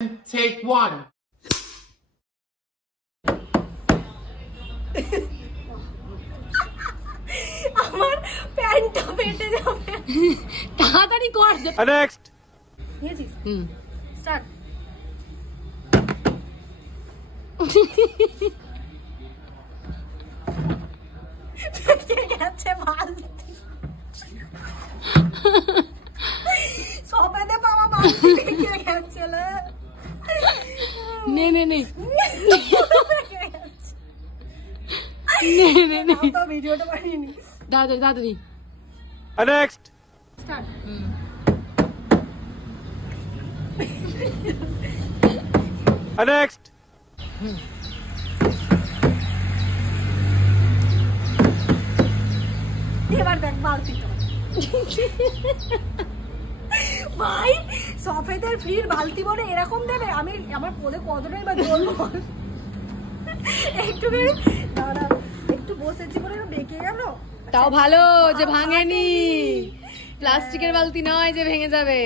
Take one. আমার প্যান্টটা ফেটে যাবে। তাড়াতাড়ি কর। নেক্সট। নিয়েছিস? স্টার্ট। কে গেছে বালতি? সবেদে পাওয়া বালতি কে গেছে লে? নে নে নে নে নে তো ভিডিওটা বানিয়ে তাড়াতাড়ি তাড়াতাড়ি। নেক্সট। স্টার্ট। নেক্সট। এবার দেখ বালতিটা। ভাই সফেদের ফ্রির বালতি বলে এরকম দেবে? আমি আমার কোলে কতটাই বা জ্বলবো। একটু দাঁড়া, একটু বসেছি বলে বেঁকে গেল। তাও ভালো যে ভাঙেনি, প্লাস্টিকের বালতি নয় যে ভেঙে যাবে।